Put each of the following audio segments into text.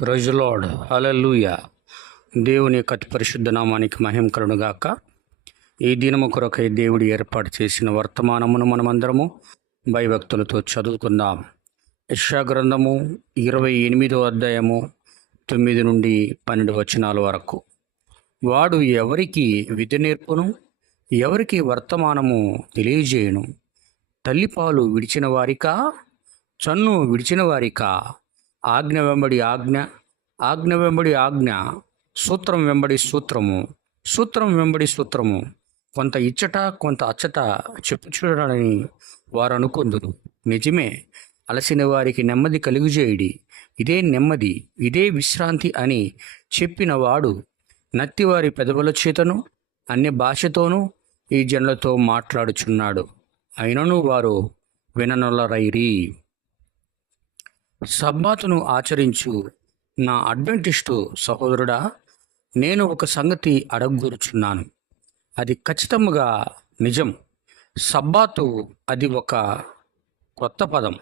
ప్రజలాడ్ హలలుయ దేవుని యొక్క అతి పరిశుద్ధ నామానికి మహిమ కలుగుగాక ఈ దినము కొరకై దేవుడు ఏర్పాటు చేసిన వర్తమానమును మనమందరము భయభక్తులతో చదువుకుందాం. యశాగ్రంథము ఇరవై ఎనిమిదో అధ్యాయము తొమ్మిది నుండి పన్నెండు వచనాల వరకు. వాడు ఎవరికి విధి నేర్పును? ఎవరికి వర్తమానము తెలియజేయను? తల్లిపాలు విడిచిన వారికా? చన్ను విడిచిన వారికా? ఆజ్ఞ వెంబడి ఆజ్ఞ ఆజ్ఞ వెంబడి ఆజ్ఞ సూత్రం వెంబడి సూత్రము సూత్రం వెంబడి సూత్రము. కొంత ఇచ్చట కొంత అచ్చట చెప్పు చూడాలని వారు అనుకుందురు. నిజమే అలసిన వారికి నెమ్మది కలుగుజేయుడి ఇదే నెమ్మది ఇదే విశ్రాంతి అని చెప్పిన వాడు నత్తివారి పెదవుల చేతను అన్య భాషతోనూ ఈ జనులతో మాట్లాడుచున్నాడు. అయినను వారు విననొల్లరైరి సబ్బాతును ఆచరించు. నా అడ్వెంటిస్టు సహోదరుడా నేను ఒక సంగతి అడగూరుచున్నాను అది ఖచ్చితంగా నిజం. సబ్బాతు అది ఒక కొత్త పదం.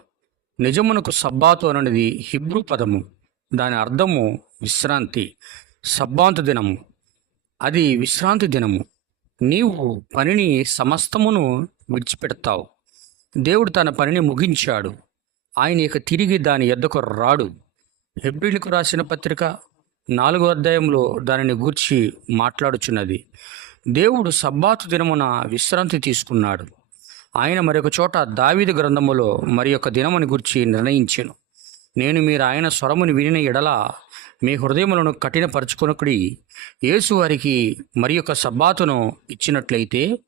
నిజమునకు సబ్బాతు అనేది హిబ్రూ పదము. దాని అర్థము విశ్రాంతి. సబ్బాంత దినము. అది విశ్రాంతి దినము. నీవు పనిని సమస్తమును విడిచిపెడతావు. దేవుడు తన పనిని ముగించాడు. ఆయన ఇక తిరిగి దాని ఎద్దకు రాడు. హెబ్రిలకు రాసిన పత్రిక నాలుగో అధ్యాయంలో దానిని గూర్చి మాట్లాడుచున్నది. దేవుడు సబ్బాతు దినమున విశ్రాంతి తీసుకున్నాడు. ఆయన మరొక చోట దావిది గ్రంథములో మరి యొక్క దినముని గురించి నిర్ణయించాను. నేను మీరు ఆయన స్వరముని వినిన ఎడల మీ హృదయములను కఠినపరచుకొనకుడి యేసు వారికి మరి యొక్క సబ్బాతును ఇచ్చినట్లయితే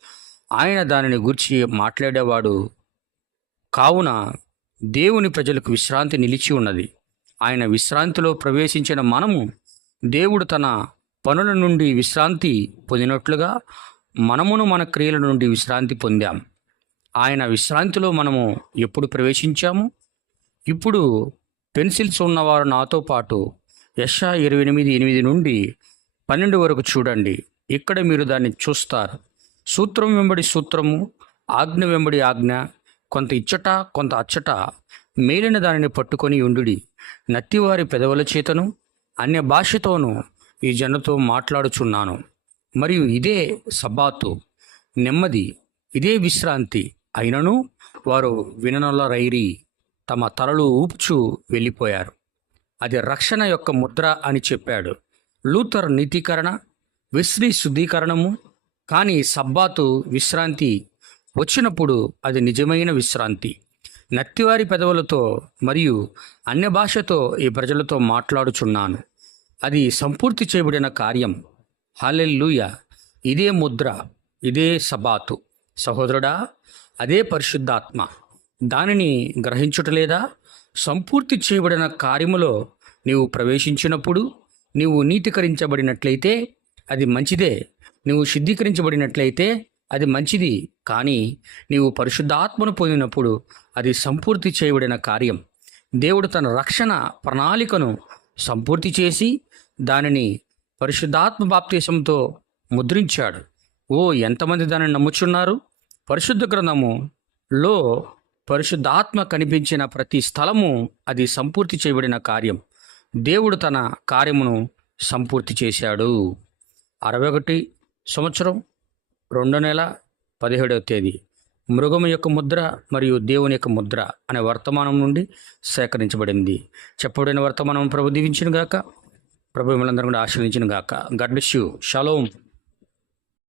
ఆయన దానిని గూర్చి మాట్లాడేవాడు. కావున దేవుని ప్రజలకు విశ్రాంతి నిలిచి ఉన్నది. ఆయన విశ్రాంతిలో ప్రవేశించిన మనము దేవుడు తన పనుల నుండి విశ్రాంతి పొందినట్లుగా మనమును మన క్రియల నుండి విశ్రాంతి పొందాం. ఆయన విశ్రాంతిలో మనము ఎప్పుడు ప్రవేశించాము? ఇప్పుడు పెన్సిల్స్ ఉన్నవారు నాతో పాటు యశా ఇరవై ఎనిమిది ఎనిమిది నుండి పన్నెండు వరకు చూడండి. ఇక్కడ మీరు దాన్ని చూస్తారు. సూత్రం వెంబడి సూత్రము ఆజ్ఞ వెంబడి ఆజ్ఞ కొంత ఇచ్చట కొంత అచ్చట మేలిన దానిని పట్టుకొని ఉండుడి. నత్తివారి పెదవుల చేతను అన్య భాషతోనూ ఈ జనతో మాట్లాడుచున్నాను. మరియు ఇదే సబ్బాతు. నెమ్మది ఇదే విశ్రాంతి అయినను వారు విననొల్ల రైరి తమ తలలు ఊపుచు వెళ్ళిపోయారు. అది రక్షణ యొక్క ముద్ర అని చెప్పాడు. లూథర్ నీతీకరణ విశ్రీ శుద్ధీకరణము కానీ సబ్బాతు విశ్రాంతి వచ్చినప్పుడు అది నిజమైన విశ్రాంతి. నత్తివారి పెదవులతో మరియు అన్య భాషతో ఈ ప్రజలతో మాట్లాడుచున్నాను. అది సంపూర్తి చేయబడిన కార్యం. హాలెల్లుయ! ఇదే ముద్ర ఇదే సబాతు. సహోదరుడా అదే పరిశుద్ధాత్మ. దానిని గ్రహించుటలేదా సంపూర్తి చేయబడిన కార్యములో నీవు ప్రవేశించినప్పుడు నీవు నీతికరించబడినట్లయితే అది మంచిదే. నువ్వు శుద్ధీకరించబడినట్లయితే అది మంచిది. కానీ నీవు పరిశుద్ధాత్మను పొందినప్పుడు అది సంపూర్తి చేయబడిన కార్యం. దేవుడు తన రక్షణ ప్రణాళికను సంపూర్తి చేసి దానిని పరిశుద్ధాత్మ బాప్తీసంతో ముద్రించాడు. ఓ ఎంతమంది దానిని నమ్ముచున్నారు? పరిశుద్ధ గ్రంథములో పరిశుద్ధాత్మ కనిపించిన ప్రతి స్థలము అది సంపూర్తి చేయబడిన కార్యం. దేవుడు తన కార్యమును సంపూర్తి చేశాడు. అరవై ఒకటి సంవత్సరం రెండో నెల పదిహేడవ తేదీ. మృగం యొక్క ముద్ర మరియు దేవుని యొక్క ముద్ర అనే వర్తమానం నుండి సేకరించబడింది. చెప్పబడిన వర్తమానం ప్రభు దీవించిన గాక ప్రభు మిమ్మల్ని కూడా ఆశ్రయించిన గాక గడ్ బ్లెస్ యూ. షలోం.